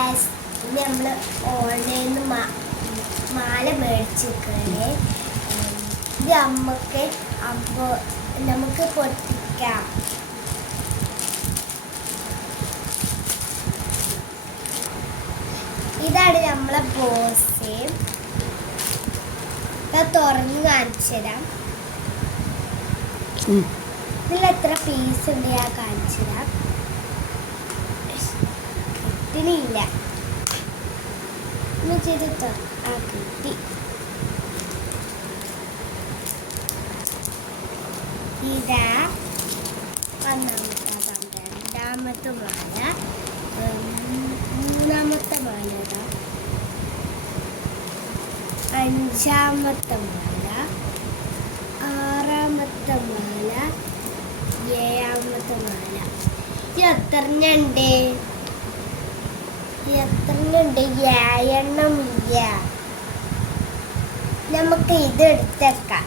Gauss ഇനി നമ്മൾ ഓൺലൈനിൽ നിന്ന് മാല മേടിച്ചിരിക്കണേ. ഇത് നമുക്ക് പൊട്ടിക്കാം. ഇതാണ് നമ്മളെ ബോസ്. തുറന്ന് കാണിച്ചു തരാം. ഇതിൽ എത്ര പീസ് ഉണ്ട് ഞാൻ കാണിച്ചു തരാം. കിട്ടണില്ല. കിട്ടി. ഇതാ ഒന്നാമത്തെ, രണ്ടാമത്തെ മാല, മൂന്നാമത്തെ മാല, അഞ്ചാമത്തെ മാല, ആറാമത്തെ മാല, ഏഴാമത്തെ മാല. ഇത് എത്രണ്ണുണ്ട്? ഏഴെണ്ണം ഇല്ല. നമുക്ക് ഇത് എടുത്തേക്കാം.